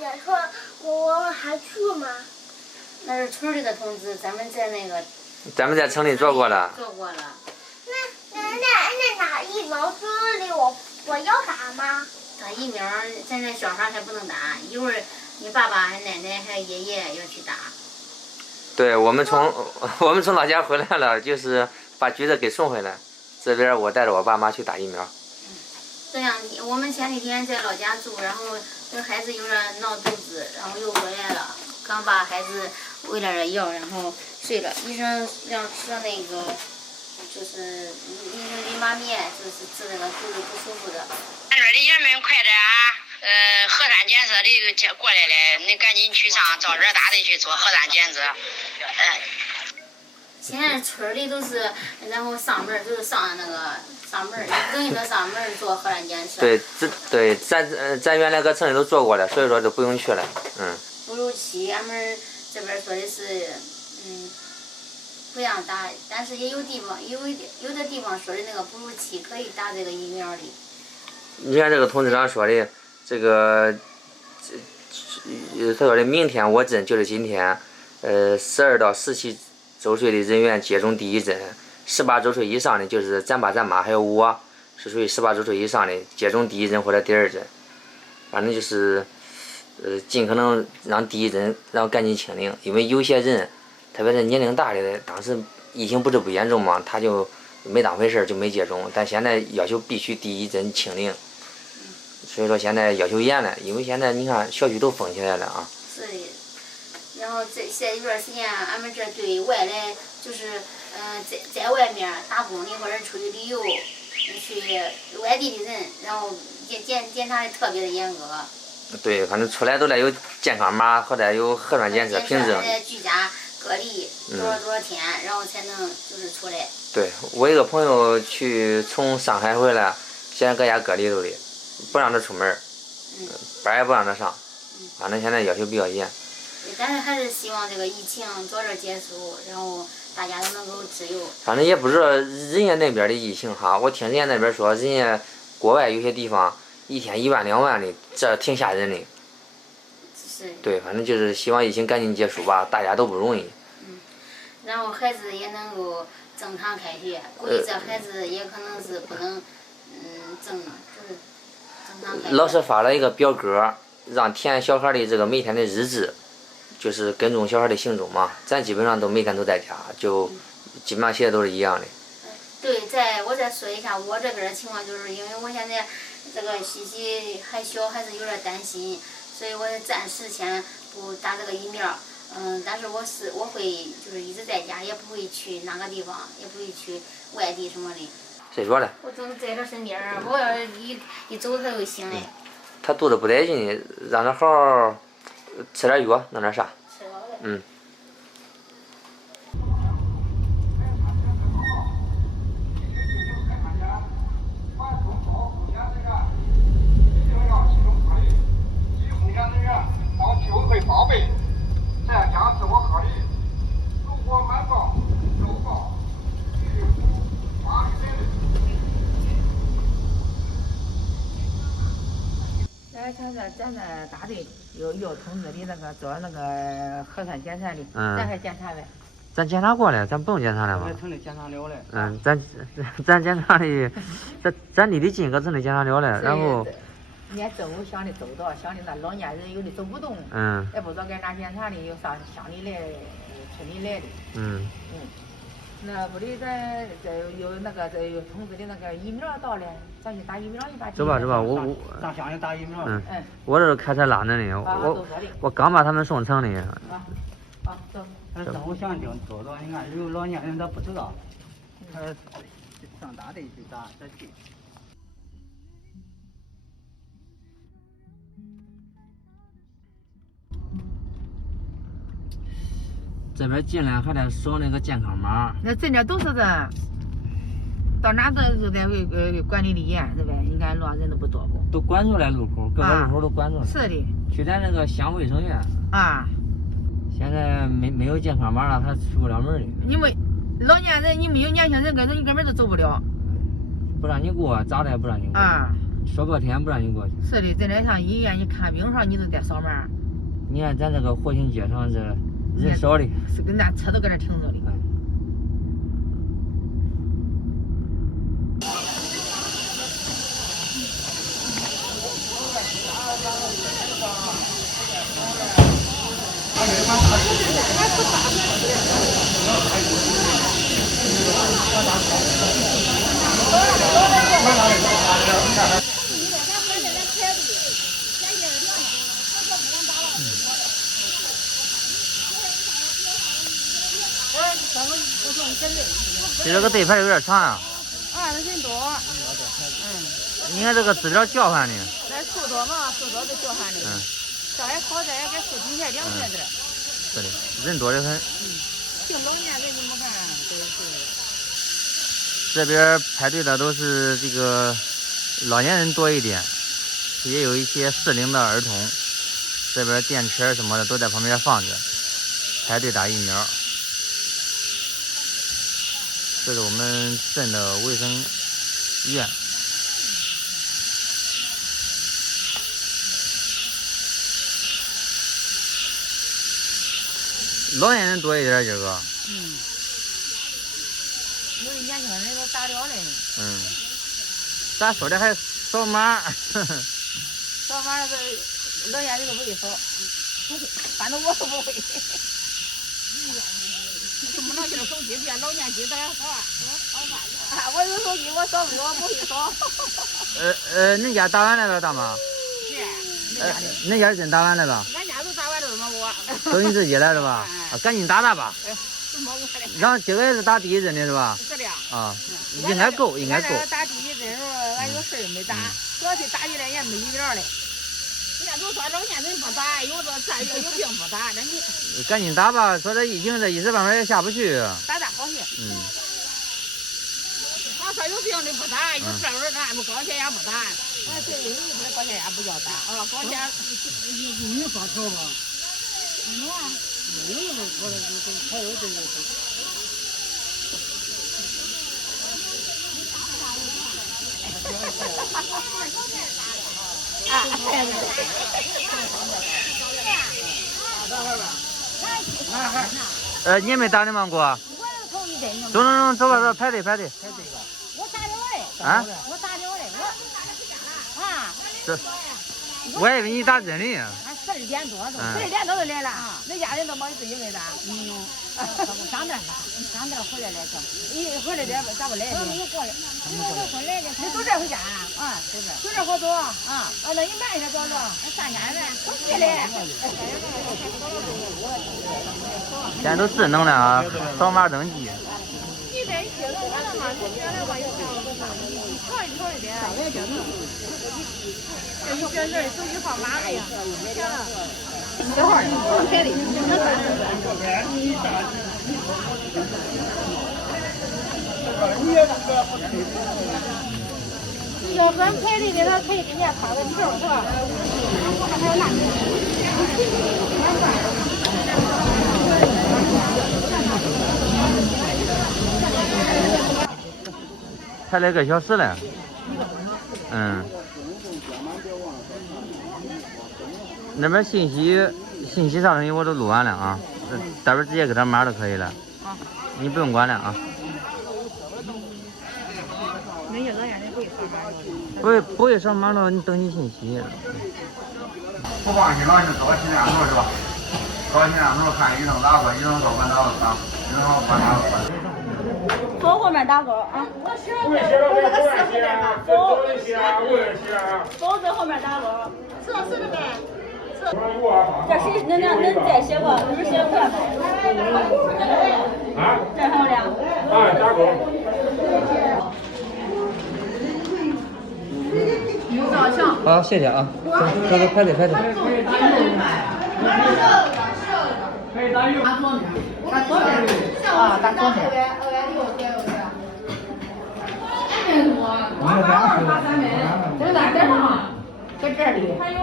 检测，我还去吗？那是村里的通知，咱们在那个。咱们在城里做过了。做过了。那打疫苗之类，我要打吗？打疫苗，现在小孩还不能打，一会儿你爸爸、还奶奶、还爷爷要去打。对，我们从老家回来了，就是把橘子给送回来。这边我带着我爸妈去打疫苗。这样，我们前几天在老家住，然后这孩子有点闹肚子，然后又回来了，刚把孩子喂了点药，然后睡了。医生让吃那个，就是医生淋巴面，就是治那个肚子不舒服的。俺这儿的人们快点啊！核酸检测的过来了，你赶紧去上早热大的去做核酸检测。现在村里都是，然后上门就是上那个上门，等于说上门做核酸检测。对，咱原来搁城里都做过了，所以说就不用去了。哺乳期，俺们这边说的是，不让打，但是也有地方有的地方说的那个哺乳期可以打这个疫苗的。你看这个通知上说的，这个，他说的明天我诊就是今天，12到17周岁的人员接种第一针，18周岁以上的就是咱爸咱妈还有我，是属于18周岁以上的接种第一针或者第二针，反正就是，尽可能让第一针让赶紧清零，因为有些人，特别是年龄大的，当时疫情不是不严重嘛，他就没当回事就没接种，但现在要求必须第一针清零。所以说现在要求严了，因为现在你看小区都封起来了啊。是的，然后这一段时间，俺们这对外来就是在外面打工的或者出去旅游去外地的人，然后检查的特别的严格。对，反正出来都得有健康码或者有核酸检测凭证。居家隔离多少天，然后才能就是出来。对，我一个朋友从上海回来，现在搁家隔离着的。不让他出门，班也不让他上，反正现在要求比较严。但是还是希望这个疫情早点结束，然后大家都能够自由。反正也不知道人家那边的疫情哈，我听人家那边说，人家国外有些地方一天1万2万的，这挺吓人的。是。对，反正就是希望疫情赶紧结束吧，大家都不容易。然后孩子也能够正常开学，估计这孩子也可能是不能，老师发了一个表格，让填小孩的这个每天的日志，就是跟踪小孩的行踪嘛。咱基本上都每天都在家，就基本上写的都是一样的。对，我再说一下我这边的情况，就是因为我现在这个西西还小，还是有点担心，所以我暂时先不打这个疫苗。但是我会就是一直在家，也不会去哪个地方，也不会去外地什么的。谁说的？我总在他身边儿，我要一走他就醒来。他肚子不带劲，让他好好吃点药，弄点啥。吃了嘞。报备，这样自我合理。如果瞒报、漏报，拒负法律责任。现在咱这大队有通知的那个做那个核酸检测的，咱还检查呗？咱检查过了，咱不用检查了吧？在城里检查了嘞。咱检查的，咱离得近，搁城里检查了了，然后。人家政府想的周到，想的那老年人有的走不动，也不知道该哪检查的，有上乡里来、村里来的。那不得咱这有那个这有通知的那个疫苗到了，咱去打疫苗去吧。走吧，我上乡里打疫苗。我这开车拉着呢，我刚把他们送城里。走。政府想定做到，你看有老年人他不知道，他上大队去打再去。这边进来还得扫那个健康码。那这点都是这，到哪都在管理的严，是呗？应该乱人都不多不？都管住了路口，各个路口都管住了。是的。去咱那个乡卫生院。现在没有健康码了，他出不了门的。你们老年人，你没有年轻人跟着，你根本都走不了。不让你过，咋的也不让你过。说半天不让你过去。是的，在那上医院你看病上你都得扫码。你看咱这个活性街上这人少的，是跟咱车都搁那停着的。这个队排的有点长啊。啊，那人多。你看这个资料叫唤的。那树多嘛，树多就叫唤的。这还好在给树底下两节点。是的，人多的很。挺老年人你没看，都是。这边排队的都是这个老年人多一点，也有一些适龄的儿童。这边电车什么的都在旁边放着，排队打疫苗。这是我们镇的卫生院。老年人多一点，今个。有的年轻人都打掉了。咱说的还扫码。扫码这老年人都不会扫，不会，反正我都不会。怎么能用手机？别老年机咱扫啊！我有手机，我扫不了，我不会扫。恁家打完来了，大妈？是。恁家真打完来了？俺家都打完了吗？我。都你自己来的吧？赶紧打吧。然后这个也是打第一针的是吧？是的。啊，应该够，应该够。打第一针的时候，俺有事没打，主要是打起来也没疫苗嘞。人家都说老年人不打，有这3月有病不打，那你赶紧打吧！说这疫情这一时半会儿也下不去。打好些。他说有病的不打，有事儿咱不高血压不打。对，有的高血压不叫打啊，高血压。你发烧吧？没有啊。没有那个，还有这个。你也没打的吗，哥？我头一针。走吧，排队。我打了嘞。啊？我打了嘞，我。啊。这，我还以为你打针呢。 12点多都来了，那家人都没自己没打。上这回来了，一回来的咋不来的？你过来，你走这回家啊？走这好走啊？那你慢一点走走，3天呗，都去嘞。现在都智能了啊，扫码登记。你这接着我了嘛？你接着我就瞧一瞧的。你这人手机号码哎呀，小号你开的，要咱排队的，他可以给人家发个票是吧？还有那排了1个小时了。那边信息上的东西我都录完了啊，待会儿直接给他码就可以了。你不用管了啊。那些老年人不会扫码。不会扫码了，你登记信息。不放心了就找心电图是吧？找心电图看医生咋说，医生说管哪个管，医生说管哪个管。左后面打勾啊！我写了个4后面打，左最后面打勾，是的呗。这谁恁再写过，你写过没？啊？这还有俩。啊，打勾。好，谢谢啊。走，排队。可以打右。打左面。啊，打左面。这打这上，在这里。还有2、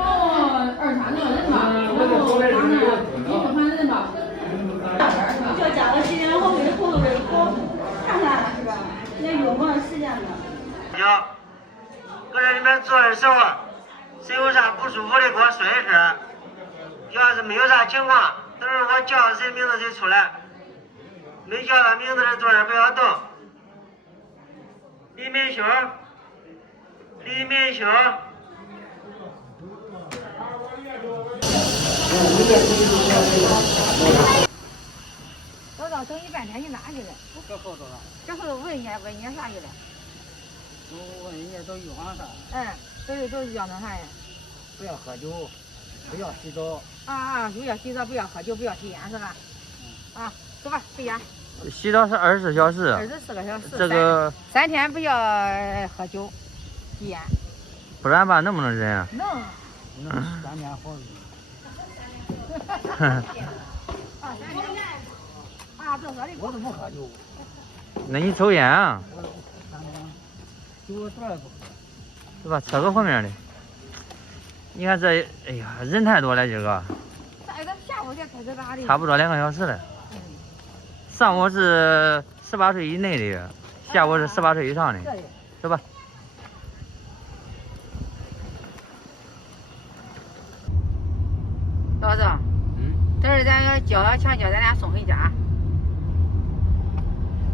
3个人吧，然后咱们1个团人吧。就加个时间，我给后头给看看是吧？也有没时间的。行，搁这里面。们坐的时候，谁有啥不舒服的给我说一声。要是没有啥情况，等会儿我叫谁名字谁出来。没叫他名字的座儿不要动。李明雄，李明雄。老早等一半天，你哪去了？我搁后头了。这后头问人家啥去了？我问人家都预防啥？都预防那啥呀？不要喝酒，不要洗澡。不要洗澡，不要喝酒，不要吸烟是吧？走吧，回家。洗澡是24小时。24个小时。这个3天不要喝酒、吸烟。不然吧，能不能忍啊？能3年好日。我都不喝酒。那你抽烟啊？酒我多少不喝？是吧？车搁后面的。你看这，哎呀，人太多了，今个。下午才开始打的。差不多2个小时了。上午是18岁以内的，下午是18岁以上的。走吧。老子，等会儿咱个抢叫咱俩送回家。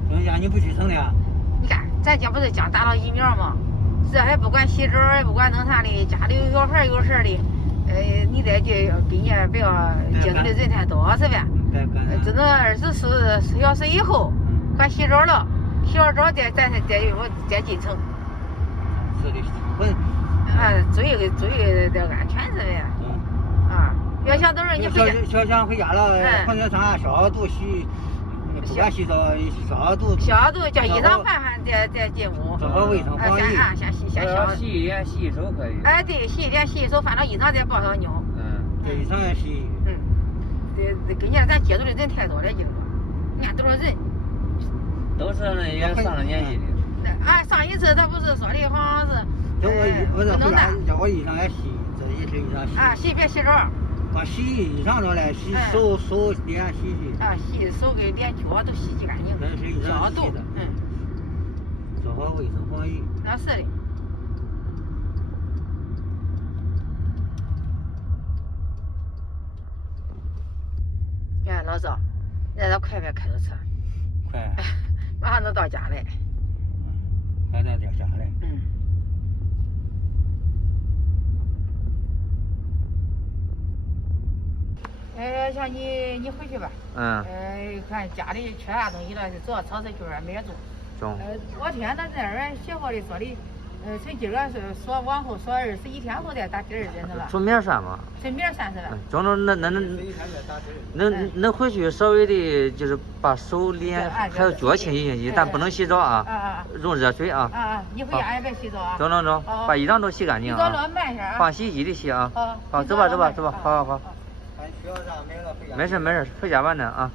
送回家你不去省了？你看，咱家不是刚打了疫苗吗？这还不管洗澡，也不管弄啥的，家里有小孩有事的，你再去跟人家不要接触的人太多，是吧？只能24小时以后，管洗澡了，洗完澡再进城。是的，注意这安全是呗？要想等会儿你回家。想回家了，碰见啥消毒洗，不管洗澡消毒。消毒叫衣裳换再进屋。做好卫生防疫。先消。洗一脸洗一手可以。对，洗一脸洗一手，换到衣裳再抱上尿。这衣裳也洗。这跟前咱接触的人太多了，你看多少人？都是那也上了年纪的。上一次他不是说的好像是。我这回家叫我衣裳也洗，这一身衣裳洗。洗别洗澡。把洗衣裳着来，洗手脸洗。洗手跟脸脚都洗干净。这是衣裳洗的。做好卫生防疫。那是的。哎，老赵，咱快别开着车。快。马上能到家了。快点到家了。像你回去吧。看家里缺啥东西了，走到超市去买住。我听他那边协会里说的，从今儿说往后说21天后再打第2针是吧？从明儿算嘛。从明儿算是吧？中能回去稍微的，就是把手脸还有脚清洗，但不能洗澡啊。用热水啊。你回家也别洗澡啊。中，把衣裳都洗干净啊。洗澡慢些。放洗衣机里洗啊。好，走吧，好。需要啥没了回家。没事，回家吧呢啊。